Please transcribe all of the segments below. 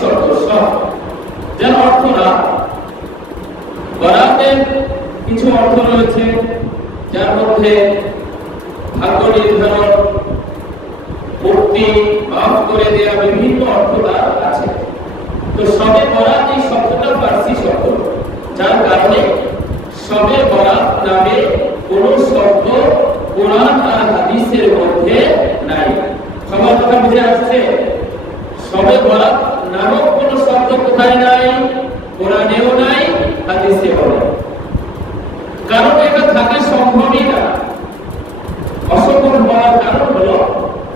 শব্দ সব, যার অর্থ না। বরাতের কিছু অর্থ রয়েছে, যার মধ্যে ভাগ্য নির্ধারণ, মুক্তি, মাফ করে দেওয়া, বিভিন্ন অর্থ তার আছে। তো শবে বরাত এই শব্দটা ফার্সি শব্দ, যার কারণে শবে বরাত নামে কোন শব্দ কোরআন আর হাদিসের মধ্যে নাই। সবার কথা বুঝে আসছে? শবে বরাত নামক কোন শব্দ কোথায় নাই? কোরআনেও নাই, হাদিসেও নাই। কারণ এটা থাকা সম্ভবই না। অসম্ভব হওয়ার কারণ হলো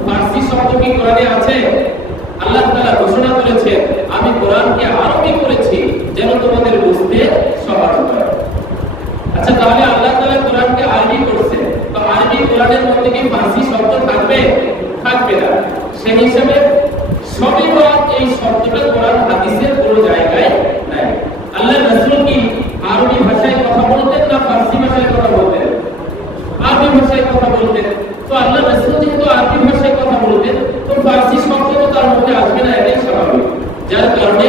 ফার্সি শব্দ কি কোরআনে আছে? আল্লাহ তাআলা ঘোষণা করেছেন, আমি কোরআনকে আরবি করেছি যেন তোমাদের বুঝতে সহজ হয়। আচ্ছা, তাহলে আল্লাহ তাআলা কোরআনকে আরবি করছেন, তো আরবি কোরআনের মধ্যে কি ফার্সি শব্দ থাকবে? থাকবে না। সেই হিসাবে শবে বরাত এই শব্দটা কোরআন হাদিসের কোনো জায়গায় নাই। আল্লাহ রাসূল কি আরবি ভাষায় কথা বলতেন না ফার্সি ভাষায় কথা বলতেন? আরবি ভাষায় কথা বলতেন। তো আল্লাহ রাসূল যেহেতু আরবি ভাষায় কথা বলতেন, তো ফার্সি শব্দ তো তার মধ্যে আসবে না, এটাই স্বাভাবিক। যার কারণে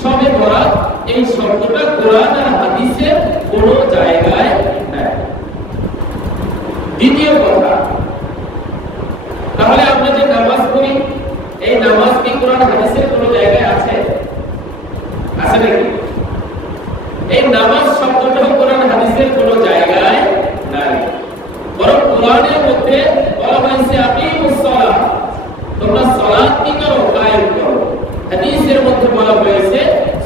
শবে বরাত এই শব্দটা কোরআন আর হাদিসের কোনো জায়গায় নাই। দ্বিতীয় কথা, তাহলে আমরা যে নামাজ পড়ি, এই নামাজ কি কোরআন হাদিসের কোনো জায়গায় আছে? আছে নাকি? এই নামাজ শব্দটাও কোরআন হাদিসের কোনো জায়গায় নাই। বরং কোরআনের মধ্যে বলা হয়েছে আকিমুস সালাত, তোমরা সালাত কি করো? কায়েম করো। হাদিসের মধ্যে বলা হয়েছে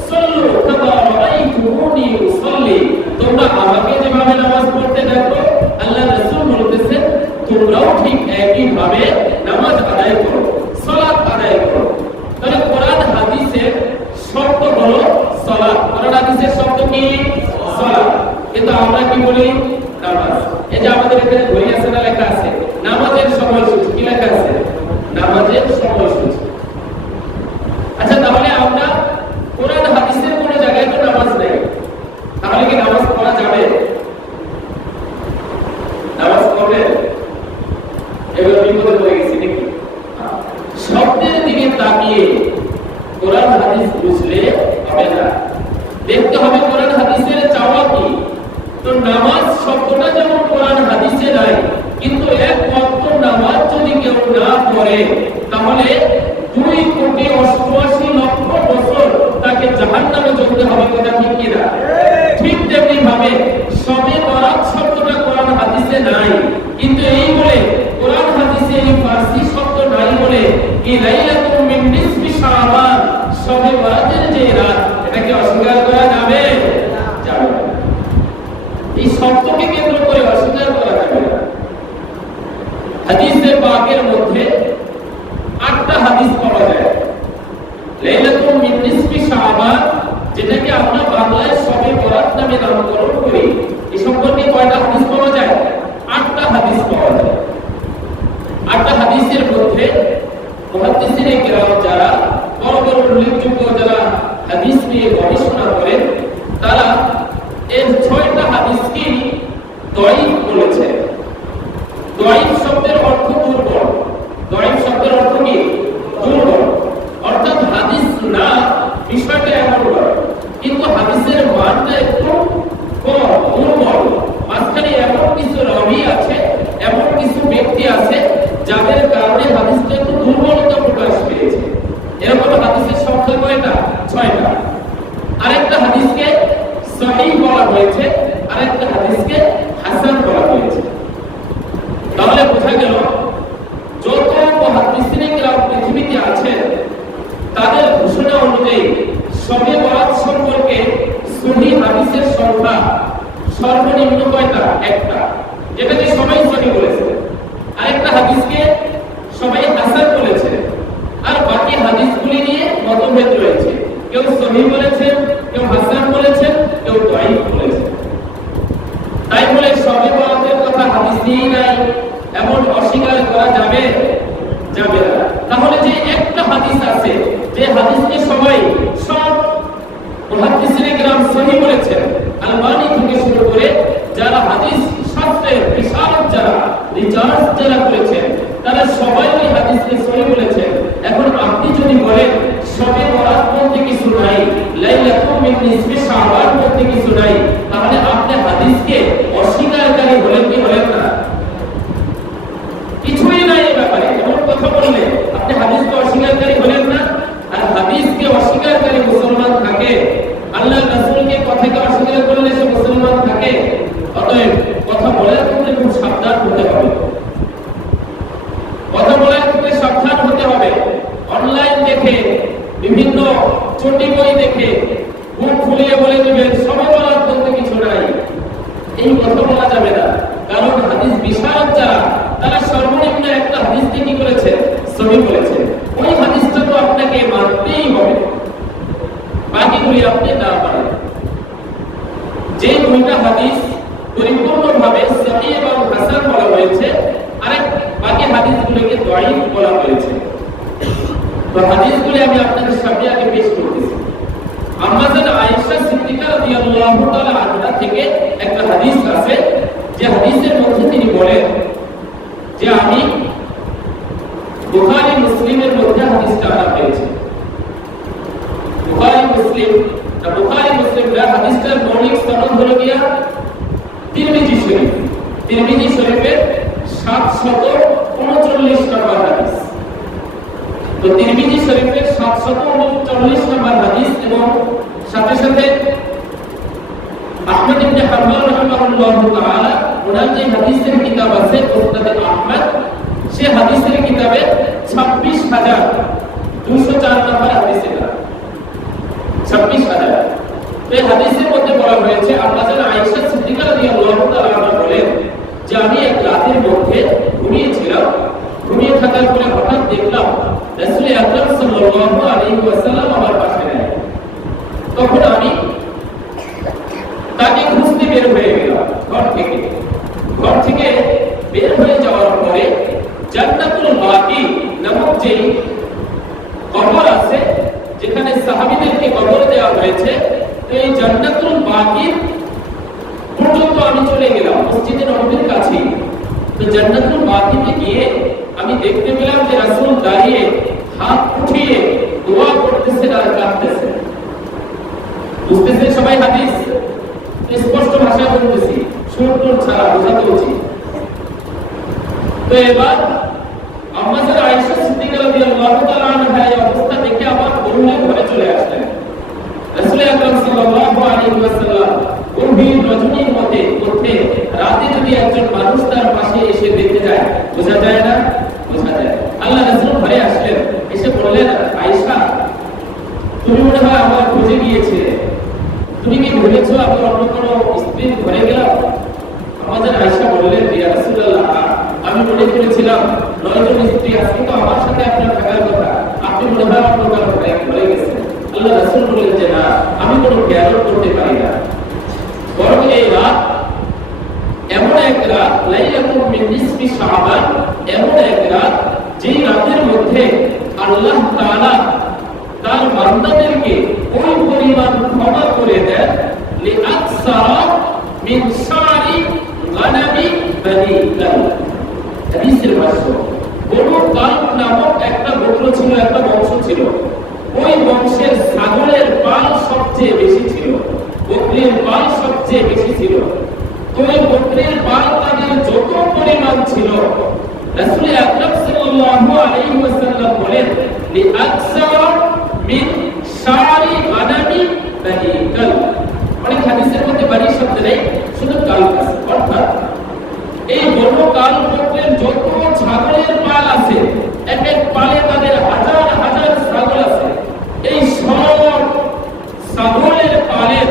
সাল্লু কামা রাআইতুমুনি উসাল্লি, তোমরা আমাকে যেভাবে নামাজ পড়তে দেখো, আল্লাহ রাসূল বলতেছেন তোমরাও ঠিক একই ভাবে নামাজ আদায় করো, সালাত আদায় করো। তাহলে কোরআন হাদিসের শব্দ হলো সালাত, কোরআন হাদিসের শব্দ কি? সালাত। কিন্তু আমরা কি বলি? নামাজ। এই যে আমাদের এখানে বই আছে না, লেখা আছে নামাজের সময়সূচি, কি লেখা আছে? নামাজের সময়সূচি। আচ্ছা, তাহলে আমরা কোরআন হাদিসের কোন জায়গায় তো নামাজ নেই, তাহলে কি নামাজ পড়া যাবে? নামাজ পড়বে? এগুলো বিপদে পড়ে গেছি নাকি? শব্দের দিকে তাকিয়ে কোরআন হাদিস বুঝলে হবে না, দেখতে হবে কোরআন হাদিসের চাওয়া কি। তো নামাজ শব্দটা যেমন কোরআন হাদিসে নাই, কিন্তু এক ওয়াক্ত নামাজ যদি কেউ না পড়ে, তাহলে 2,88,00,000 বছর তাকে জাহান্নামে যেতে হবে। কথা ঠিক কি না? ঠিক তেমনি ভাবে শবে বরাত শব্দটা কোরআন হাদিসে নাই, কিন্তু এই বলে কোরআন হাদিসে এই ফার্সি শব্দ নাই বলে এই লাইলাতুল মিন নিসফি শাবান, শবে বরাতের যে রাত, এটাকে অস্বীকার করা যাবে? যাবে না। এই শব্দকে কেন্দ্র করে অস্বীকার করা যাবে না। হাদিসে পাকের মধ্যে 8টা হাদিস পাওয়া যায়। লাইলাতুল মিন নিসফি শাবান, যেটাকে আমরা বাংলায় শবে বরাত নামে নামকরণ করি, এই সম্পর্কে কয়টা হাদিস পাওয়া যায়? 8টা হাদিস পাওয়া যায়। 8টা হাদিসের মধ্যে মুহাদ্দিসিনে কিরাম যারা বড় বড় উল্লেখযোগ্য যারা হাদিস নিয়ে গবেষণা করেন, তারা এর 6টা হাদিসকে দঈফ বলেছে। দঈফ শব্দের অর্থ দুর্বল। দঈফ শব্দের অর্থ কি? দুর্বল। অর্থাৎ হাদিস না, বিষয়টা এমন নয়, কিন্তু হাদিসের মানটা একটু কম, দুর্বল। মাঝখানে এমন কিছু রাবী আছে, এমন কিছু ব্যক্তি আছে যাদের কারণে হাদিসটা একটু দুর্বলতা প্রকাশ পেয়েছে। এরকম হাদিসের সংখ্যা কয়টা? 6টা। আরেকটা হাদিসকে সহিহ বলা হয়েছে, আরেকটা হাদিসকে হাসান বলা হয়েছে। তাহলে বোঝা গেল যত মুহাদ্দিসিনে কিরাম পৃথিবীতে আছেন, তাদের ঘোষণা অনুযায়ী শবে বরাত সম্পর্কে সহিহ হাদিসের সংখ্যা সর্বনিম্ন কয়টা? একটা, যেটাকে সবাই সহিহ বলেছে। আরেকটা হাদিসকে সবাই হাসান বলেছে। আর বাকি হাদিসগুলি নিয়ে মতভেদ রয়েছে, কেউ সহিহ বলেছেন, কেউ হাসান বলেছেন, কেউ দঈফ বলেছেন। তাই বলে শবে বরাতের কথা হাদিসেই নাই এমন অস্বীকার করা যাবে? যাবে না। তাহলে যে একটা হাদিস আছে, যে হাদিসকে সবাই সব মুহাদ্দিসিনে কিরাম সহিহ বলেছেন, আলবানী থেকে শুরু করে যারা হাদিস শাস্ত্রের বিশারদ যারা রিসার্চ যারা করেছেন, তারা সবাই ওই হাদিসকে সহিহ বলেছেন। এখন আপনি যদি লাইলাতুম মিন নিসফি শাবান বলতে কিছু নাই, তাহলে আপনি হাদিসকে অস্বীকারী হলেন কি হলেন না? কিছুই নাই এই ব্যাপারে। এমন কথা বললে আপনি হাদিসকে অস্বীকারী হলেন না। আর হাদিসকে অস্বীকারী মুসলমান থাকে, আল্লাহর রাসূলকে কথাকে অস্বীকার করলে সে মুসলমান থাকে। অতএব কথা বলার ক্ষেত্রে খুব সাবধান হতে হবে, কথা বলার ক্ষেত্রে সাবধান হতে হবে। অনলাইন দেখে, বিভিন্ন চটি বই দেখে মুখ ফুলিয়ে বলে দিবেন সবে বলার বলতে কিছু নাই, এই কথা বলা যাবে না। কারণ হাদিস বিশারদ যারা, তারা সর্বনিম্ন একটা হাদিসকে কি করেছে? সহিহ বলেছে। ওই হাদিসটা তো আপনাকে মানতেই হবে, বাকিগুলি আপনি না পারেন। যে দুইটা হাদিস পরিপূর্ণভাবে সহিহ এবং হাসান বলা হয়েছে, আরেক বাকি হাদিসগুলোকে দাঈফ বলা হয়েছে। তো হাদিসগুলি আমি আপনাদের সামনে আগে পেশ করতেছি। আম্মাজান আয়েশা সিদ্দিকা রাদিয়াল্লাহু তাআলা আনহা থেকে একটা হাদিস আছে, যে হাদিসের মধ্যে তিনি বলেন যে আমি বুখারী মুসলিমের মধ্যে হাদিসটা আনা হয়েছে। বুখারী মুসলিম না হাদিসটার মৌলিক সনদ হলো গিয়া তিরমিজি শরীফ। তিরমিজি শরীফের 739 নম্বর হাদিস। তো তিরমিজি শরীফের 739 নম্বর হাদিস, এবং সাথে সাথে আহমদ ইবনে হাম্বল রাহিমাহুল্লাহু তাআলা ওনার যে হাদিসের কিতাব আছে মুসনাদ আহমদ, সে হাদিসের কিতাবে 26204 নম্বর হাদিস এটা 26000। এই হাদিসের মধ্যে বলা হয়েছে আম্মাজান আয়েশা সিদ্দিকা রাদিয়াল্লাহু তাআলা আনহা বলেন যে আমি এক রাতের মধ্যে ঘুমিয়েছিলাম, ঘুমিয়ে থাকার পরে হঠাৎ দেখলাম রাসূল আকরাম সাল্লাল্লাহু আলাইহি ওয়াসাল্লাম আমার পাশে নেই। তখন আমি তাকে খুঁজতে বের হয়ে গেলাম ঘর থেকে বের হয়ে যাওয়ার পরে জান্নাতুল বাকি নামক যে কবর আছে, যেখানে সাহাবীদেরকে কবর দেওয়া হয়েছে, এই জান্নাতুল বাকি পর্যন্ত আমি চলে গেলাম, মসজিদে নববীর কাছে। তো জান্নাতুল বাকিতে গিয়ে আমি দেখতে পেলাম যে রাসূল দাঁড়িয়ে হাত উঠিয়ে দোয়া করতেছেন আর কাঁদতেছেন। বুঝতেছেন সবাই? হাদিস স্পষ্ট ভাষায় বলতেছি, সুর ছাড়া বোঝাতে উচিত। তো এবার আম্মাজান আয়েশা সিদ্দিকা রাদিয়াল্লাহু তাআলা আনহা এই অবস্থা দেখে আবার দৌড়ে ঘরে চলে আসলেন। রাসূল আকরাম সাল্লাল্লাহু আলাইহি ওয়াসাল্লাম গভীর রজনীর মধ্যে রাতে যদি একজন মানুষ তার পাশে এসে দেখতে যায়, বোঝা যায় না? বোঝা যায়। আল্লাহ রাসূল ঘরে আসলেন, এসে বললেন, আয়েশা তুমি মনে হয় আমার খোঁজে গিয়েছিলে, তুমি কি ভেবেছো আমি অন্য কোনো স্ত্রীর ঘরে গেলাম? আমাদের আয়েশা বললেন, ইয়া রাসূলুল্লাহ, আমি মনে করেছিলাম 9 জন স্ত্রী আজকে তো আমার সাথে আপনার থাকার কথা, আপনি মনে হয় অন্য কারো ঘরে গেছেন। আল্লাহ রাসূল বললেন যে না, আমি কোনো জ্ঞান করতে পারি না, বরং এই রাত এমন এক রাত লাইলাতুম মিন নিসফি শাবান, এমন এক রাত যেই রাতের মধ্যে আল্লাহ তাআলা তার বান্দাদেরকে ওই পরিমাণ ক্ষমা করে দেন লিআকসারা মিন শারি গানামি বনি কালব। হাদিসের ভাষ্য, বনু কালব নামক একটা গোত্র ছিল, একটা বংশ ছিল। ওই বংশের ছাগলের পাল সবচেয়ে বেশি ছিল, বকরির পাল সবচেয়ে বেশি ছিল। তো এই বকরির পাল তাদের যত পরিমাণ ছিল, রাসূল আকরাম সাল্লাল্লাহু আলাইহি ওয়াসাল্লাম বলেন লিআকসারা মিন শারি গানামি বনি কালব। অনেক হাদিসের মধ্যে বানি শব্দ নেই, শুধু কালব আছে। অর্থাৎ এই বনু কালব গোত্রের যত ছাগলের পাল আছে, এক এক পালে তাদের হাজার হাজার ছাগল আছে। এই সব ছাগলের পালের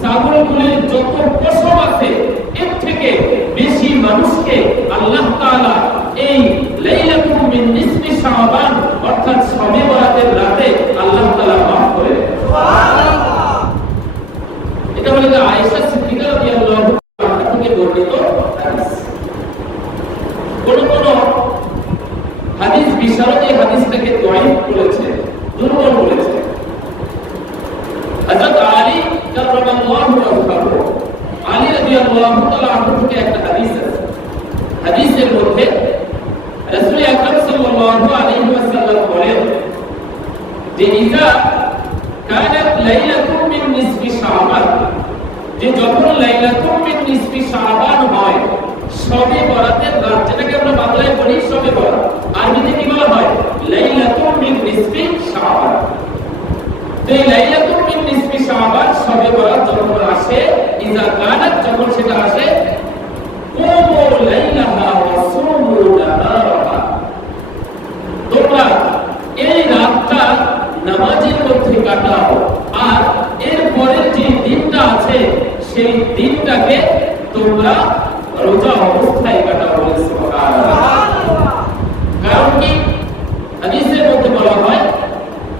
ছাগলগুলির যত পশম আছে, এর থেকে বেশি মানুষকে আল্লাহ তাআলা এই লাইলাতুম মিন নিসফি শাবান অর্থাৎ শবে বরাতের রাতে আল্লাহ তাআলা মাফ করে দেন। সুবহানাল্লাহ। এটা হলো আয়েশা সিদ্দিকা রাদিয়াল্লাহু আনহা থেকে বর্ণিত হাদিস। কোন হাদিস বিশারদ এই হাদিসটাকে দাঈফ বলেছে, দুর্বল বলেছে। হযরত আলী কাররামাল্লাহু ওয়াজহাহু, আলী রাদিয়াল্লাহু তাআলা আনহু থেকে একটা হাদিস আছে। হাদিসের মধ্যে রাসূল আকরাম সাল্লাল্লাহু আলাইহি ওয়াসাল্লাম বলেন যে ইজা কানাত লাইলাতুম মিন নিসফি শাবান, যে যখন লাইলাতুম মিন নিসফি শাবান হয়, শবে বরাতের রাত, যেটাকে আমরা বাংলায় বলি শবে বরাত, আরবিতে কি বলা হয়? লাইলাতুম মিন নিসফি শাবান। তো এই লাইলাতুম মিন নিসফি শাবান শবে বরাত যখন আসে, ইজা কানাত, যখন সেটা আসে, কুমু লাইলাহা ওয়া সুমু নাহারাহা, তোমরা এই রাতটা নামাজের মধ্যে কাটাও, আর এর পরের যে দিনটা আছে সেই দিনটাকে তোমরা রোজা অবস্থায় কাটাও। বলে সুবহানাল্লাহ। কারণ কি? হাদিসের মধ্যে বলা হয়,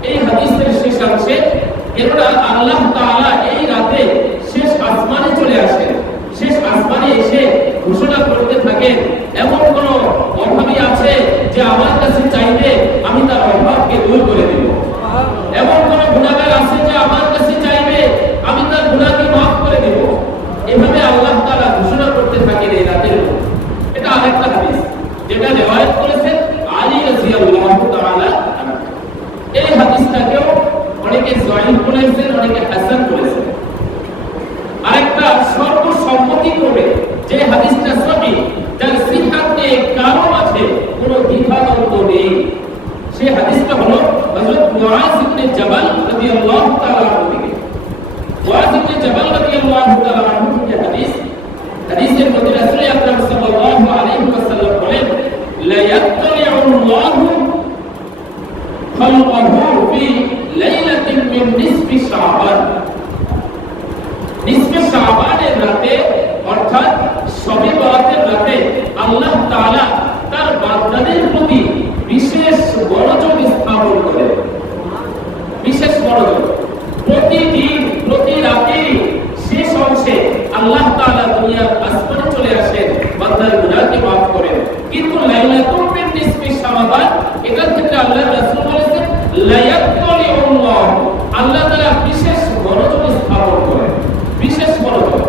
এই হাদিসের শেষাংশে, কেননা আল্লাহ তাআলা এই রাতে শেষ আসমানে চলে আসেন, শেষ আসমানে এসে ঘোষণা করতে থাকেন, এমন কোন অভাবী আছে যে আমার কাছে চাইবে, আমি তার অভাবকে দূর করে দেব। এমন কোন গুনাহগার আছে যে আমার কাছে চাইবে, আমি তার গুনাহকে মাফ করে দেব। এভাবে আল্লাহ তাআলা ঘোষণা করতে থাকেন এই রাতের মধ্যে। এটা আরেকটা হাদিস যেটা রিওয়ায়াত করেছেন আলী রাদিয়াল্লাহু তাআলা। এই হাদিসটাকেও অনেকে সহিহ বলেছেন, অনেকে হাসান বলেছেন। আরেকটা সর্বসম্মতিক্রমে যে হাদিসটা সহিহ, যার সিহহাতে কারণ আছে, কোনো দ্বিধাদ্বন্দ্ব নেই, সেই হাদিসটা হলো হযরত মুআয ইবনে জাবাল রাদিয়াল্লাহু তাআলা আনহু থেকে। মুআয ইবনে জাবাল রাদিয়াল্লাহু তাআলা আনহু থেকে হাদিস, হাদিসের মধ্যে রাসূল আকরাম সাল্লাল্লাহু আলাইহি ওয়াসাল্লাম বলেন, লা ইয়াত্তালিউল্লাহু খালকাহু ফি লাইলাতিন মিন নিসফি শাবান, নিসফে শাবানের রাতে, অর্থাৎ শবে বরাতের রাতে আল্লাহ তাআলা তার বান্দাদের প্রতি বিশেষ মনোযোগ স্থাপন করেন। বিশেষ মনোযোগ। প্রতিদিন, প্রতি রাতে শেষ অংশে আল্লাহ তাআলা দুনিয়ার আসমানে চলে আসেন, বান্দার গুনাহকে মাফ করেন। কিন্তু লাইলাতুল মিন নিসফি শাবান, এটার ক্ষেত্রে আল্লাহর রাসূল বলেছেন, লা ইয়াত্তালিউল্লাহ, আল্লাহ তাআলা বিশেষ মনোযোগ স্থাপন করেন। বিশেষ মনোযোগ।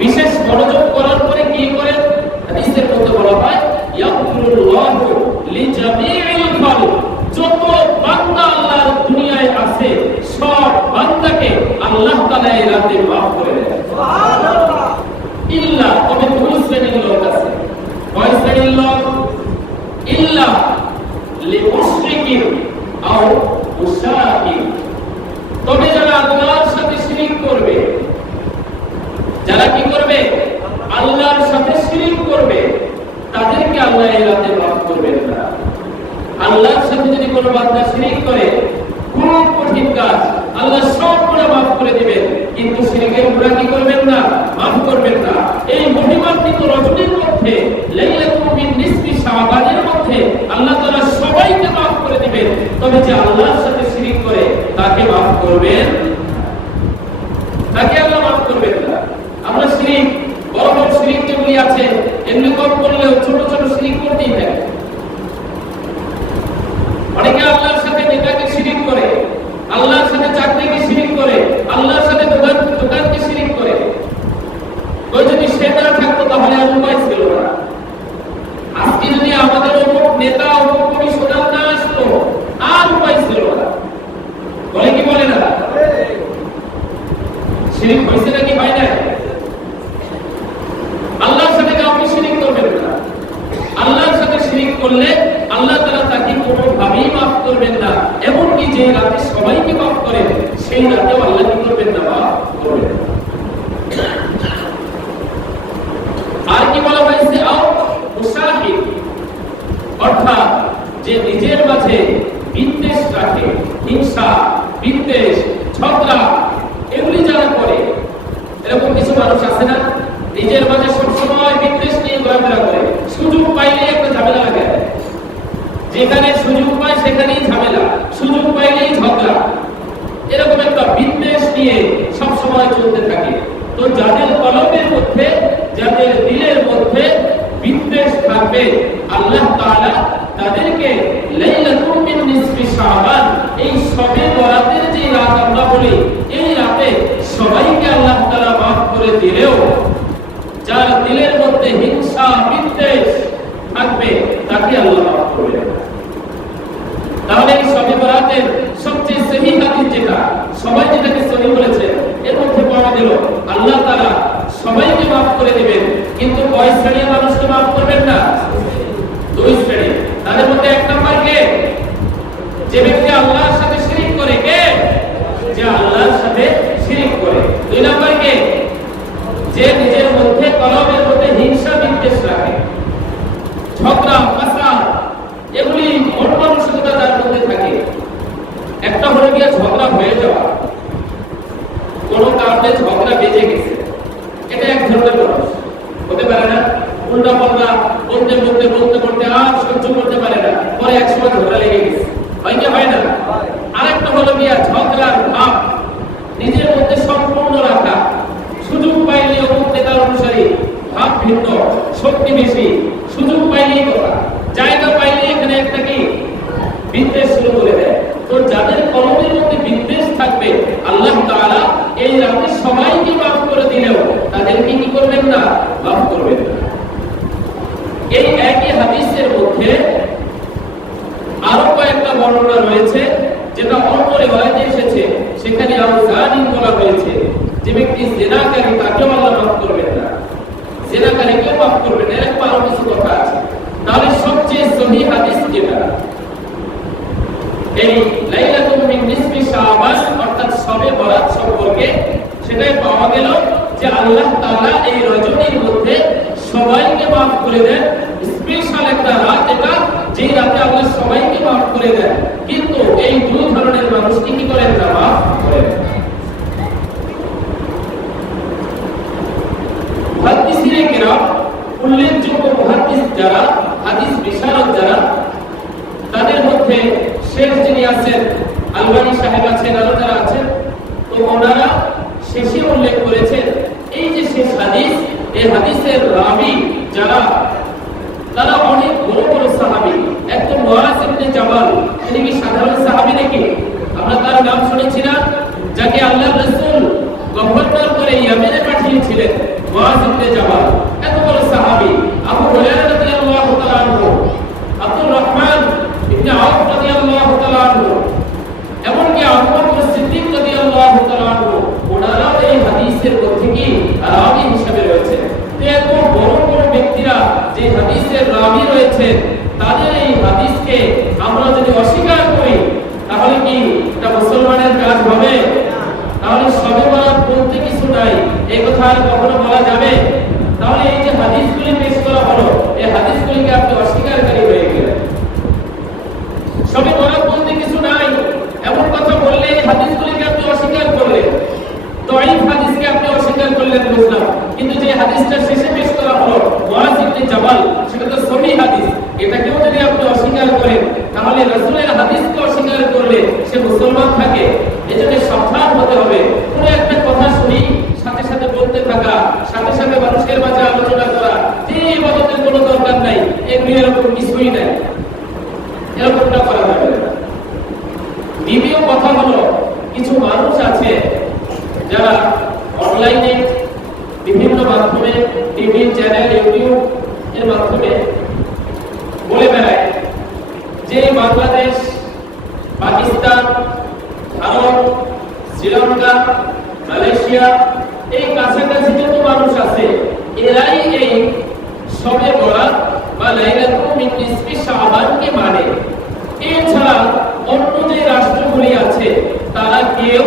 বিশেষ মনোযোগ করার পরে কি করেন? হাদিসের মধ্যে বলা হয়, ইয়াগফিরুল্লাহু লিজামিইল খালক, যত বান্দা আল্লাহর দুনিয়ায় আছে সব বান্দাকে আল্লাহ তাআলা এই রাতে মাফ করে দেন। সুবহানাল্লাহ। ইল্লা, তবে দুই শ্রেণীর লোক আছে। কয় শ্রেণীর লোক? ইল্লা লিমুশরিকিন আও মুশারিকিন, তবে যারা আল্লাহর সাথে শিরক করবে, যারা কি করবে? আল্লাহর সাথে শিরক করবে, তাদেরকে আল্লাহ এই রাতে মাফ করবেন না। আল্লাহর সাথে যদি কোনো বান্দা শিরক করে, খুব কঠিন কাজ, আল্লাহ সব গুনাহ মাফ করে দিবেন, কিন্তু শিরকের গুনাহ কি করবেন না? মাফ করবেন না। এই মহিমান্বিত রজনীর মধ্যে, লাইলাতুল মিন নিসফি শাবানের মধ্যে আল্লাহ তাআলা সবাইকে মাফ করে দিবেন, তবে যে আল্লাহর সাথে শিরক করে তাকে মাফ করবেন, তাকে আল্লাহ মাফ করবেন না। আমরা শিরক, বড় বড় শিরক যেগুলি আছে, এমনি কম করলেও ছোট ছোট শিরক করতেই থাকে। অনেকে আল্লাহর সাথে নেতাকে শিরক করে, আল্লাহর সাথে চাকরিকে শিরক করে, আল্লাহর সাথে দোকানকে শিরক করে। ওই যদি সে না থাকতো তাহলে আর উপায় ছিল না। আজকে যদি আমাদের অমুক নেতা, অমুক কমিশনার না আসতো, আর উপায় ছিল না। বলে কি বলে না? শিরক হয়েছে নাকি হয় না? আল্লাহর সাথে কাউকে শিরক করবেন না। আল্লাহর সাথে শিরক করলে আল্লাহ তাআলা তাকে কোনোভাবেই মাফ করবেন না। এমনকি যে রাতে সবাইকে মাফ করেন, সেই রাতেও আল্লাহ কি করবেন না? মাফ করবেন। আর কি বলা হয়েছে? আও মুশাহিদ, অর্থাৎ যে নিজের মাঝে বিদ্বেষ রাখে, হিংসা, বিদ্বেষ, ঝগড়া, এগুলি যারা করে, এরকম কিছু মানুষ আছে না, নিজের মাঝে সবসময় বিদ্বেষ নিয়ে ঘোরাফেরা করে, সুযোগ পাইলেই একটা ঝামেলা লাগে, যেখানে সুযোগ পায় সেখানেই ঝামেলা, সুযোগ পাইলেই ঝগড়া, এরকম একটা বিদ্বেষ নিয়ে সবসময় চলতে থাকে। তো যাদের কলবের মধ্যে, যাদের দিলের মধ্যে বিদ্বেষ থাকবে, আল্লাহ তাআলা তাদেরকে লাইলাতুল মিন নিসফি শাবান, এই শবে বরাতের যে রাত আমরা বলি, এই রাতে সবাইকে আল্লাহ তাআলা মাফ করে দিলেও যার দিলের মধ্যে হিংসা, বিদ্বেষ থাকবে, তাকে আল্লাহ মাফ করবে না। তাহলে এই শবে বরাতের সবচেয়ে সহিহ ঝগড়া হয়ে যাওয়া, কোনো কারণে ঝগড়া বেজে গেছে, এটা এক ধরনের মানুষ হতে পারে না। উল্টা পাল্টা বলতে বলতে বলতে বলতে আর সহ্য করতে পারে না, পরে একসময় ঝগড়া লেগে গেছে, হয় কি হয় না? আরেকটা হলো গিয়া ঝগড়ার ভাব নিজের মধ্যে সম্পূর্ণ রাখা, সুযোগ পাইলে অমুক নেতার অনুসারী, ভাব ভিন্ন, শক্তি বেশি, সুযোগ পাইলেই কথা, জায়গা পাইলে এখানে একটা কি বিদ্বেষ শুরু করে দেয়। তো যাদের কলমের মধ্যে বিদ্বেষ থাকবে, আল্লাহ তাআলা এই রাতে সবাইকে মাফ করে দিলেও তাদেরকে কি করবেন না? মাফ করবেন না। এই একই হাদিসের মধ্যে আরো কয়েকটা বর্ণনা রয়েছে, যেটা অন্য রিওয়ায়াতে এসেছে, সেখানে আল-জানিন বলা হয়েছে, যে ব্যক্তি জিনাকারী তাকেও আল্লাহ মাফ করবেন না, জিনাকারীকেও মাফ করবেন না। এরকম আরো কিছু কথা আছে। তাহলে সবচেয়ে সহিহ হাদিস যেটা, এই লাইলাতুল মিন নিসফি শাবান অর্থাৎ শবে বরাত সম্পর্কে, সেটাই পাওয়া গেল যে আল্লাহ তাআলা এই রজনীর মধ্যে সবাইকে মাফ করে দেন। স্পেশাল একটা রাত এটা, যে রাতে আল্লাহ সবাইকে মাফ করে দেন, কিন্তু এই দুই ধরনের মানুষকে কি করেন না? মাফ করেন। মুহাদ্দিসিনে কেরাম, উল্লেখযোগ্য মুহাদ্দিস যারা, হাদিস বিশারদ যারা, তাদের মধ্যে শেখ যিনি আছেন, আলবানী সাহেব আছেন, আরো যারা আছেন, তো ওনারা শেষে উল্লেখ করেছেন এই যে শেষ হাদিস, এই হাদিসের রাবী যারা, তারা অনেক বড় বড় সাহাবী। একদম মুআজ ইবনে জাবাল, তিনি কি সাধারণ সাহাবী নাকি? আমরা তার নাম শুনেছি না, যাকে আল্লাহর রাসূল গভর্নর করে ইয়েমেনে পাঠিয়েছিলেন, মুআজ ইবনে জাবাল, এত বড় সাহাবী। আবু হুরায়রা রাদিয়াল্লাহু তাআলা আনহু, আব্দুর রহমান ইবনে আউফ রাদিয়াল্লাহু তাআলা আনহু, এমনকি আবু বকর সিদ্দিক রাদিয়াল্লাহু তাআলা আনহু, ওনারাও এই হাদিসের মধ্যে কি রাবী হিসেবে রয়েছে। তো এত বড় বড় ব্যক্তিরা যে হাদিসের রাবী রয়েছে, তাদের এই হাদিসকে আমরা যদি অস্বীকার করি, তাহলে কি এটা মুসলমানের কাজ হবে? তাহলে শবে বরাত বলতে কিছু নাই, এই কথা আর কখনো বলা যাবে? তাহলে এই যে হাদিসগুলি পেশ করা হলো, এই হাদিসগুলিকে আপনি অস্বীকারকারী হয়ে গেলেন। শবে বরাত বলতে কিছু নাই এমন কথা বললে এই হাদিসগুলিকে আপনি অস্বীকার করলেন, দাঈফ হাদিসকে আপনি অস্বীকার করলেন, বুঝলাম। কিন্তু যে হাদিসটা শেষে পেশ করা হলো মুআজ ইবনে জাবাল, সেটা তো সহিহ হাদিস, এটাকেও যদি আপনি অস্বীকার করেন, তাহলে রাসূলের হাদিসকে অস্বীকার করলে সে মুসলমান থাকে। এজন্য সাবধান হতে হবে। কোনো একটা কথা শুনি সাথে সাথে বলতে থাকা, সাথে সাথে মানুষের মাঝে আলোচনা করা যে ইবাদতের কোনো দরকার নাই, এরকম কিছুই নাই, এরকমটা করা যাবে না। দ্বিতীয় কথা হলো, কিছু মানুষ আছে যারা অনলাইনে বিভিন্ন মাধ্যমে, টিভি চ্যানেল, ইউটিউব এর মাধ্যমে বলে বেড়ায় যে বাংলাদেশ, পাকিস্তান, ভারত, শ্রীলঙ্কা, মালয়েশিয়া, এই কাছাকাছি যত মানুষ আছে, এরাই এই শবে বরাত বা লাইলাতুল মিন নিসফি শাবানকে মানে। এছাড়া অন্য যে রাষ্ট্রগুলি আছে, তারা কেউ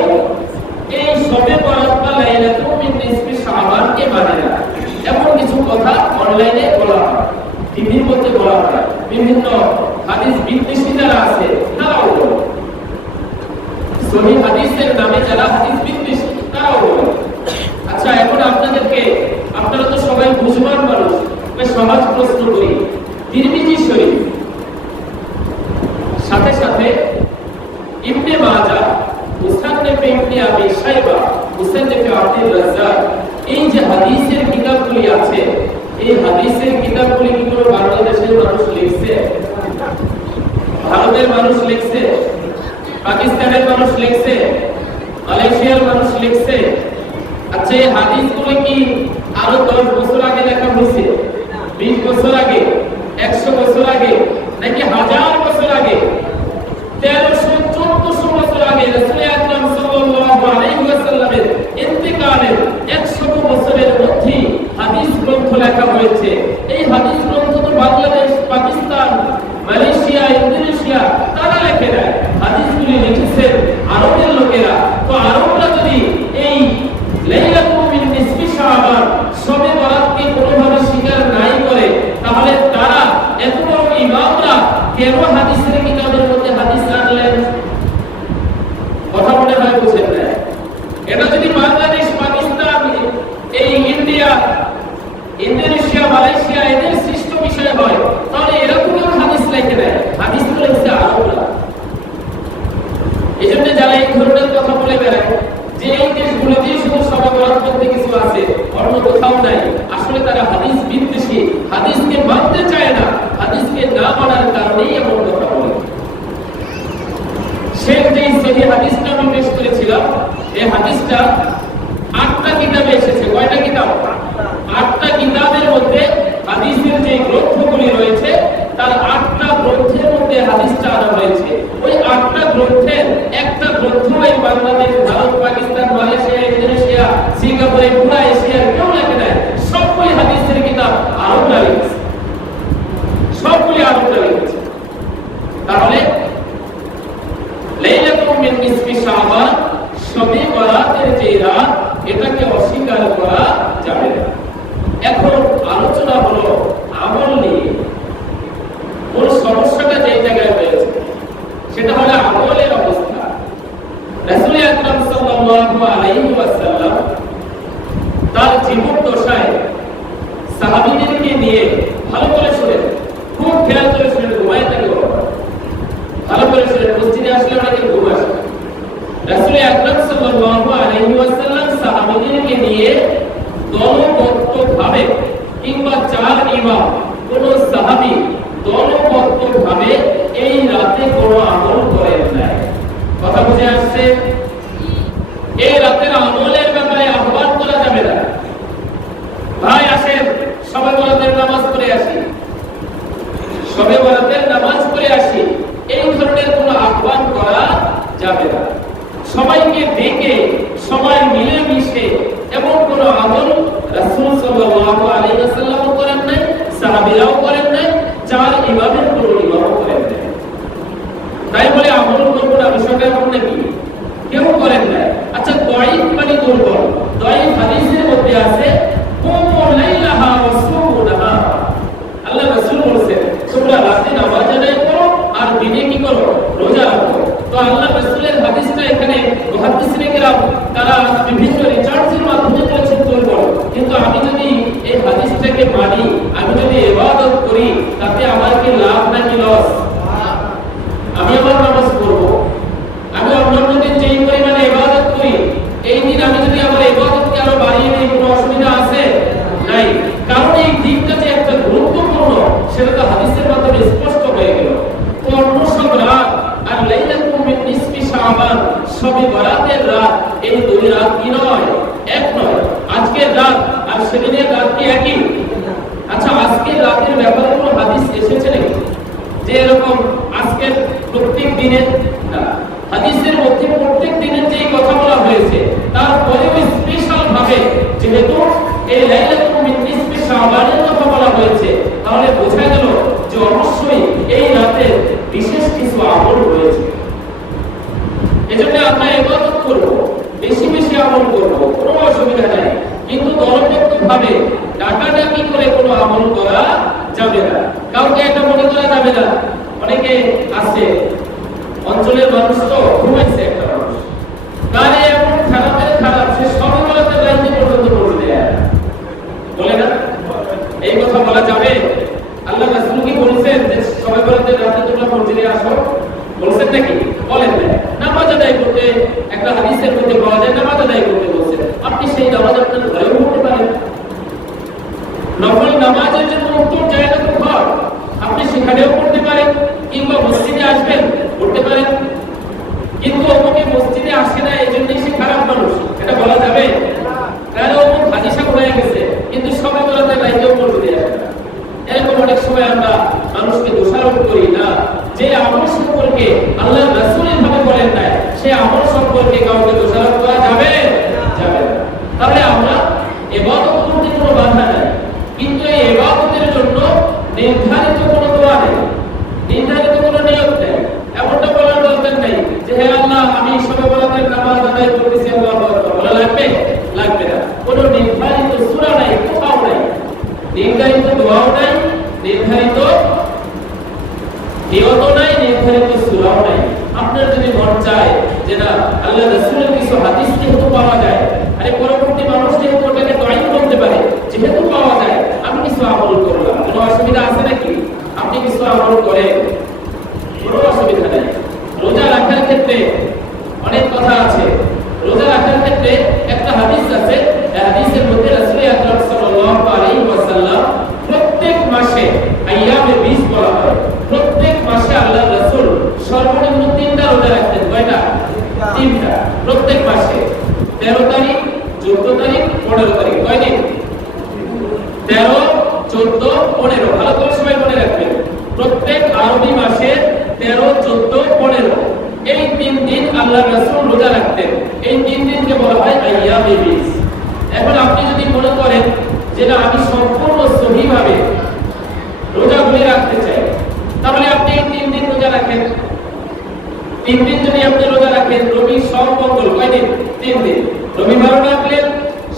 এই শবে বরাত বা লাইলাতুল মিন নিসফি শাবানকে মানে না। এমন কিছু কথা অনলাইনে বলা হয়, টিভির মধ্যে বলা হয়, বিভিন্ন হাদিস বিদ্বেষী যারা আছে তারাও বলে, সহিহ হাদিসের নামে যারা হাদিস বিদ্বেষী তারাও বলে। আচ্ছা, এখন আপনাদেরকে, আপনারা তো সবাই বুঝবান মানুষ, সহজ প্রশ্ন করি। তিরমিজি শরীফ, সাথে সাথে ইবনে মাজাহ, মুসান্নাফ ইবনে আবি শাইবা, মুসান্নাফ আব্দুর রাজ্জাক, এই যে হাদিসের কিতাবগুলি আছে, এই হাদিসের কিতাবগুলি কি কোনো বাংলাদেশের মানুষ লিখছে? ভারতের মানুষ লিখছে? পাকিস্তানের মানুষ লিখছে? মালয়েশিয়ার মানুষ লিখছে? আচ্ছা, এই হাদিসগুলি কি আরো 10 বছর আগে লেখা হয়েছে? 20 বছর আগে? 100 বছর আগে? নাকি 1000 বছর আগে? 1300-1400 বছর আগে রাসূল আকরাম সাল্লাল্লাহু আলাইহি ওয়াসাল্লামের ইন্তেকালের 100 বছরের মধ্যে হাদিস গ্রন্থ লেখা হয়েছে। এই হাদিস গ্রন্থ তো বাংলাদেশ, পাকিস্তান, মালয়েশিয়া, ইন্দোনেশিয়া তারা লেখে না, হাদিসগুলি লিখেছেন আরবের লোকেরা। তো আরবরা যদি এই লাইলাতুল মিন নিসফি শাবান শবে বরাতকে কোনোভাবে স্বীকার নাই করে, তাহলে তারা এত বড় ইমামরা কেন হাদিসের কিতাবের মধ্যে হাদিস আনলেন? বুঝেন না। এটা যদি বাংলাদেশ, পাকিস্তান, এই ইন্ডিয়া, ইন্দোনেশিয়া, মালয়েশিয়া এদের সৃষ্ট বিষয় হয়, তাহলে এরকম হাদিস লেখে দেয়। হাদিস তো লিখছে আরবরা। এই জন্য যারা এই ধরনের কথা বলে বেড়ায় যে এই দেশগুলোতে শুধু সবে বরাত করতে কিছু আছে, অন্য কোথাও নাই, আসলে তারা হাদিস বিদ্বেষী, হাদিসকে মানতে চায় না। হাদিসকে না মানার কারণেই এমন কথা বলে। শেখ যেই সহি হাদিসটা আমি পেশ করেছিলাম, এই হাদিসটা 8টা কিতাবে এসেছে। কয়টা কিতাব? 8টা কিতাবের মধ্যে হাদিসের যে গ্রন্থগুলি রয়েছে তার 8টা গ্রন্থের মধ্যে হাদিসটা আনা হয়েছে। ওই 8টা গ্রন্থের একটা গ্রন্থ এই বাংলাদেশ, ভারত, পাকিস্তান, মালয়েশিয়া, ইন্দোনেশিয়া, সিঙ্গাপুরে, পুরা এশিয়ার কেউ লেখে নাই। সবগুলি হাদিসের কিতাব আরবরা লিখেছে, সবগুলি আরবরা লিখেছে। তাহলে লাইলাতুম মিন নিসফি শাবান, শবে বরাতের যে রাত, এটাকে অস্বীকার করা যাবে না। এখন আলোচনা হলো আমল নিয়ে। ওর সমস্যাটা যে জায়গায় হয়েছে সেটা হলো আমলের অবস্থা। রাসূল আকরাম সাল্লাল্লাহু আলাইহি ওয়াসাল্লাম তার জীবন দশায় সাহাবীদেরকে নিয়ে, ভালো করে শুনেন, খুব খেয়াল করে শুনেন, ঘুমায় থাকে ভালো করে শুনেন, মসজিদে আসলে অনেকে ঘুম আসে। রাসূল আকরাম সাল্লাল্লাহু আলাইহি ওয়াসাল্লাম সাহাবীদেরকে নিয়ে দলবদ্ধভাবে কিংবা 4 ইমাম, কোন সাহাবী দলবদ্ধভাবে এই রাতে কোনো আমল করেন নাই। কথা বুঝে আসছে? এই রাতের আমলের ব্যাপারে আহ্বান করা যাবে না। ভাই আসেন শবে বরাতের নামাজ পড়ে আসি, শবে বরাতের নামাজ পড়ে আসি, এই ধরনের কোনো আহ্বান করা যাবে না। সবাইকে ডেকে সবাই মিলে মিশে এমন কোন আমল রাসূল সাল্লাল্লাহু আলাইহি ওয়াসাল্লামও করেন নাই, সাহাবীরাও করেন নাই, 4 ইমামের কোন ইমামও করেন নাই। তাই বলে আমল করব না, বিষয়টা এমন নাকি? কেউ করেন নাই। আচ্ছা, দাঈফ মানে দুর্বল, দাঈফ হাদিসের মধ্যে আছে কুমু লাইলাহা ওয়া সুমু নাহারা। আল্লাহ রাসূল বলেছেন তোমরা রাতে নামাজ আদায় করো আর দিনে কি করো? রোজা রাখো। তো আল্লাহ রাসূলের হাদিসটা এখানে মুহাদ্দিসিনে কেরাম তারা বিভিন্ন রিসার্চের মাধ্যমে বলেছেন দুর্বল, কিন্তু আমি যদি এই হাদিসটাকে মানি, আমি যদি ইবাদত করি, তাতে আমার কি লাভ নাকি লস? আমি আমার নামাজ পড়ব, আমি অন্যান্য দিন যেই পরিমাণে ইবাদত করি, এই দিন আমি যদি আমার ইবাদতকে আরো বাড়িয়ে দিই, কোনো অসুবিধা আছে? নাই। কারণ এই দিনটা যে একটা গুরুত্বপূর্ণ, সেটা তো হাদিসের মাধ্যমে স্পষ্ট হয়ে গেল। তো অন্য সব রাত আর লাইলাতুম মিন নিসফি শাবান, শবে বরাতের রাত, এই 2 রাত কি নয়? এক নয়। আজকের রাত আর সেদিনের রাত কি একই? আচ্ছা, আজকের রাতের ব্যাপারে কোনো হাদিস এসেছে নাকি যে এরকম আজকের প্রত্যেক দিনের? না, হাদিসের মধ্যে প্রত্যেক দিনের যেই কথা বলা হয়েছে তারপরেও স্পেশাল ভাবে যেহেতু এই লাইলাতুম মিন নিসফি শাবানের কথা বলা হয়েছে, তাহলে বোঝা গেল যে অবশ্যই এই রাতে বিশেষ কিছু আমল রয়েছে। এজন্য আমরা ইবাদত করব, বেশি বেশি আমল করব, কোনো অসুবিধা নাই, কিন্তু দলবদ্ধভাবে ডাকাডাকি করে কোনো আমল করা যাবে না। কাউকে এটা মনে করা যাবে না। অনেকে আছে অঞ্চলের মানুষ, তো ঘুমাইছে একটা মানুষ, গাড়ি এমন খারাপের খারাপ, সে সবে বলাতে লাইনে পর্যন্ত পড়ে দেয়, বলে না? এই কথা বলা যাবে? আল্লাহ রাসূল কি বলেছেন যে সবে বলাতে রাতে তোমরা মসজিদে আসো? বলেছেন নাকি? বলেন না। নামাজ আদায় করতে একটা হাদিসের মধ্যে পাওয়া যায় নামাজ আদায় করতে বলছেন, আপনি সেই নামাজ আপনার ঘরেও পড়তে পারেন। নফল নামাজের জন্য উত্তম জায়গা তো ঘর, আপনি সেখানেও পড়তে পারেন, কিংবা মসজিদে আসবেন পড়তে পারেন। কিন্তু ওকে মসজিদে আসে না এই জন্যই সে খারাপ মানুষ, এটা বলা যাবে? তাহলে ও হাদিসা হয়ে গেছে, কিন্তু সবে বলাতে লাইনেও মসজিদে আসে না। এরকম অনেক সময় আমরা মানুষকে দোষারোপ করি না, যে আমল সম্পর্কে আল্লাহ রাসূল এভাবে বলেন না, সে আমল সম্পর্কে কাউকে দোষারোপ করা যাবে? যাবে না। তাহলে আমরা ইবাদত করতে কোনো বাধা নাই, কিন্তু এই ইবাদতের জন্য নির্ধারিত কোনো দোয়া নেই, নির্ধারিত কোনো নিয়ত নেই। এমনটা বলার দরকার নেই যে হে আল্লাহ আমি শবে বরাতের নামাজ আদায় করতেছি, আল্লাহু আকবার, বলা লাগবে? লাগবে না। কোনো নির্ধারিত সূরা নাই, কোথাও নাই, নির্ধারিত দোয়াও নাই, নির্ধারিত নিয়ত নাই, নির্ধারিত সূরাও নাই। আপনার যদি মন চায় যে না আল্লাহ রাসূলের কিছু হাদিস যেহেতু পাওয়া যায়, আরে পরবর্তী মানুষ যেহেতু ওটাকে দায়ী করতে পারে, যেহেতু পাওয়া যায়, আমি কিছু আমল করলাম, কোনো অসুবিধা আছে নাকি? আপনি কিছু আমল করেন, কোনো অসুবিধা নেই। রোজা রাখার ক্ষেত্রে অনেক কথা আছে। রোজা রাখার ক্ষেত্রে একটা হাদিস আছে, এই হাদিসের মধ্যে রাসূল আকরাম সাল্লাল্লাহু আলাইহি ওয়াসাল্লাম প্রত্যেক মাসে আইয়ামে 20 বলা হয়, প্রত্যেক মাসে আল্লাহর রাসূল সর্বনিম্ন 3টা রোজা রাখতেন। কয়টা? 3টা। প্রত্যেক মাসে 13 তারিখ, 14 তারিখ, 15 তারিখ। কয় দিন? 13, 14, 15। ভালো করে সবাই মনে রাখবেন, প্রত্যেক আরবি মাসে 13, 14, 15 এই 3 দিন আল্লাহর রাসূল রোজা রাখতেন। এই 3 দিনকে বলা হয় আইয়ামে 20। এখন আপনি যদি মনে করেন যে না, আমি সম্পূর্ণ সহিভাবে রোজাগুলি রাখতে চাই, তাহলে আপনি এই 3 দিন রোজা রাখেন। 3 দিন যদি আপনি রোজা রাখেন, রবি, সোম, মঙ্গল, কয় দিন? 3 দিন। রবিবারও রাখলেন,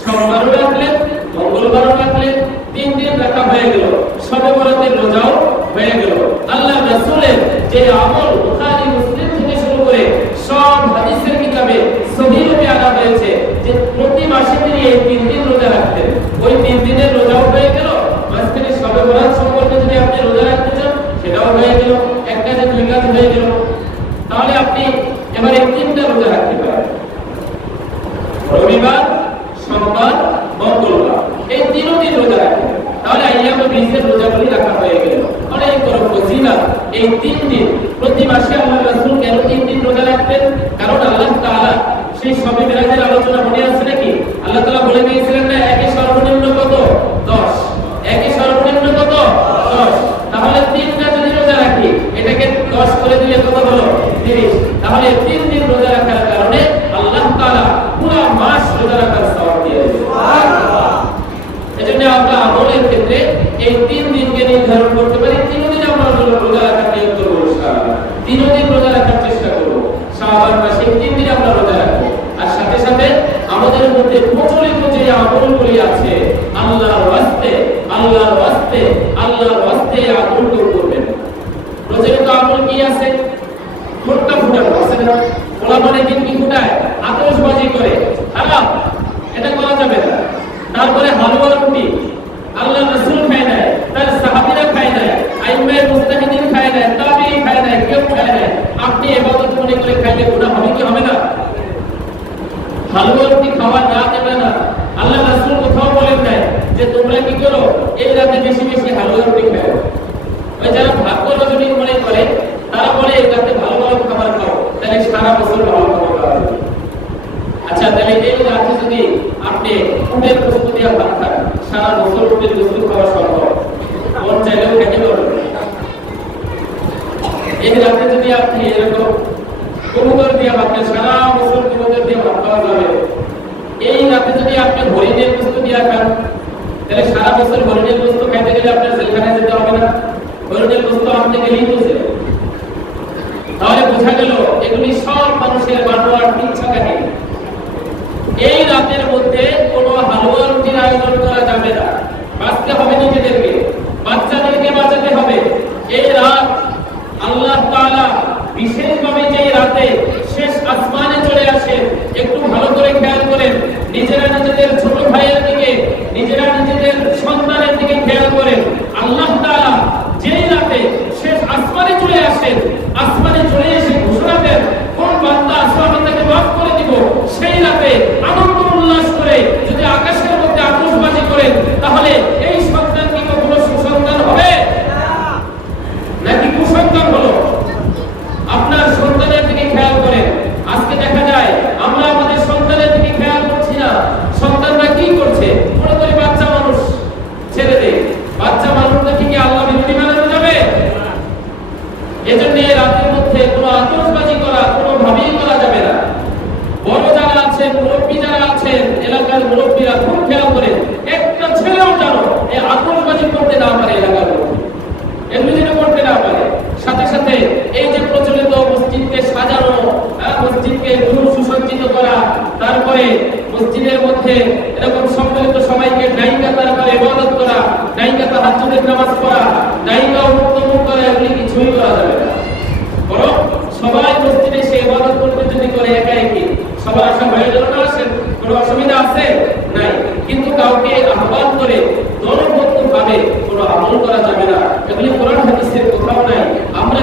সোমবারও রাখলেন, মঙ্গলবারও রাখলেন, 3 দিন রাখা হয়ে গেল। শবে বরাতের রোজাও হয়ে গেল। আল্লাহর রাসূলের যে আমল বুখারী, মুসলিম থেকে শুরু করে সব হাদিসের কিতাবে সহিহভাবে আনা হয়েছে যে প্রতি মাসে তিনি এই 3 দিন রোজা রাখতেন। ওই 3 দিনের রোজাও হয়ে গেল, মাঝখানে শবে বরাত সম্পর্কে যদি আপনি রোজা রাখতে চান সেটাও হয়ে গেল, এক কাজে 2 কাজ হয়ে গেল। তাহলে আপনি এবারে 3টা রোজা রাখতে পারেন, রবিবার, সোমবার, মঙ্গলবার, এই 3 দিন রোজা রাখেন। তাহলে আইয়ামে 20 এর রোজাগুলি রাখা হয়ে গেল। অনেক বড় ফজিলত এই 3 দিন। প্রতি মাসে আল্লাহর রাসূল কেন 3 দিন রোজা রাখতেন? কারণ আল্লাহ তাআলা সেই শবে মিরাজের আলোচনা মনে আছে নাকি? আল্লাহ তাআলা বলে দিয়েছিলেন না, একে সর্বনিম্ন কত? 10। একে সর্বনিম্ন কত? 10। তাহলে 3টা যদি রোজা রাখি, এটাকে 10 করে দিলে কত হলো? 30। তাহলে 3 দিন রোজা রাখার কারণে আল্লাহ তাআলা পুরো মাস রোজা রাখার সওয়াব দিয়ে দেন। সুবহানাল্লাহ। এজন্য আমরা আমলের ক্ষেত্রে এই 3 দিনকে নির্ধারণ করতে পারি। 3 দিন আমরা রোজা রাখার নিয়ত করব ইনশাআল্লাহ। 3 দিন রোজা রাখার চেষ্টা করব। শাবান মাসে 3 দিন আমরা রোজা রাখব। আর সাথে সাথে আমাদের মধ্যে প্রচলিত যে আমলগুলি আছে, আল্লাহর ওয়াস্তে, আল্লাহর ওয়াস্তে, আল্লাহর ওয়াস্তে আমলগুলো করবেন। প্রচলিত আমল কি আছে? ফুটকা ফুটানো আছে না? ওলা মানে দিন কি ফুটায়? আতশবাজি করে। হারাম, এটা করা যাবে না। তারপরে হালুয়া রুটি আল্লাহর রাসূল খায় না, তার সাহাবীরা খায় না, আইম্মায়ে মুজতাহিদিন খায় না, তাবেঈ খায় না, কেউ খায় না। আপনি ইবাদত মনে করে খাইলে গুনাহ হবে কি হবে না? হালুয়া রুটি খাওয়া না যাবে না। আল্লাহর রাসূল কোথাও বলেন নাই যে তোমরা কি করো, এই রাতে বেশি বেশি হালুয়া রুটি খাও। ওই যারা ভাগ্য রজনী মনে করে তারা বলে এই রাতে ভালো ভালো খাবার খাও, তাহলে সারা বছর ভালো খাবার খাওয়া যাবে। আচ্ছা, তাহলে এই রাতে যদি আপনি উটের গোশত দিয়ে ভাত খান, সারা বছর উটের গোশত খাওয়া সম্ভব? মন চাইলেও খেতে পারবেন। এই রাতে যদি আপনি এরকম কবুতর দিয়ে ভাত খান, সারা বছর কবুতর দিয়ে ভাত খাওয়া যাবে। এই রাতে যদি আপনি হরিণের গোশত দিয়ে খান, তাহলে সারা বছর হরিণের গোশত খাইতে গেলে আপনার জেলখানায় যেতে হবে না? হরিণের গোশত আনতে গেলেই তো জেল। তাহলে বোঝা গেল এগুলি সব মানুষের বানোয়ার মিথ্যা কাহিনী। এই রাতের মধ্যে কোনো হালুয়া রুটির আয়োজন করা যাবে না। বাঁচতে হবে নিজেদেরকে, বাচ্চাদেরকে বাঁচাতে হবে। এই রাত আল্লাহ তাআলা বিশেষভাবে যে রাতে শেষ আসমানে চলে আসে, একটু ভালো করে খেয়াল করেন। নিজেরা নিজেদের ছোট ভাইয়ের দিকে, নিজেরা নিজেদের সন্তানের দিকে খেয়াল করেন। আল্লাহ তাআলা যেই রাতে শেষ আসমানে চলে আসেন, আসমানে চলে এসে ঘোষণা দেন কোন বান্দা আসবে আমি তাকে মাফ করে দিব। সেই রাতে আনন্দ উল্লাস করে যদি আকাশের মধ্যে আতশবাজি করেন, তাহলে এই সন্তান কি কখনো সুসন্তান হবে নাকি কুসন্তান হলো? আপনার সন্তানের দিকে খেয়াল করেন। আজকে দেখা যায় আমরা আমাদের সন্তানের দিকে খেয়াল করছি না। সন্তানরা কি করছে? মনে করে বাচ্চা মানুষ ছেড়ে দেয়। বাচ্চা মানুষকে কি আল্লাহ বিরোধী বানানো যাবে? এজন্য রাতের মধ্যে কোনো আতশবাজি করা কোনোভাবেই করা যাবে না। বড় যারা আছেন, মুরব্বী যারা আছেন, এলাকার মুরব্বীরা খুব খেয়াল করেন, একটা ছেলেও যেন এই আতশবাজি করতে না পারে, এলাকার মধ্যে এগুলো যেন করতে না পারে। সাথে সাথে এই যে প্রচলিত মসজিদকে সাজানো, মসজিদকে সুসজ্জিত করা, তারপরে মসজিদের মধ্যে এরকম সম্মিলিত সবাইকে নায়িকা তারপরে ইবাদত করা, নায়িকা তাহাজ্জুদের নামাজ পড়া, নায়িকা উত্তম করা, এগুলি কিছুই করা যাবে না। বরং সবাই মসজিদে সে ইবাদত করতে যদি করে একা একই, সবার আশা হয়ে গেল না? আসেন, কোনো অসুবিধা আছে? নাই। কিন্তু কাউকে আহ্বান করে দলবদ্ধভাবে কোনো আমল করা যাবে না, এগুলি কোরআন হাদিসের কোথাও নাই। আমরা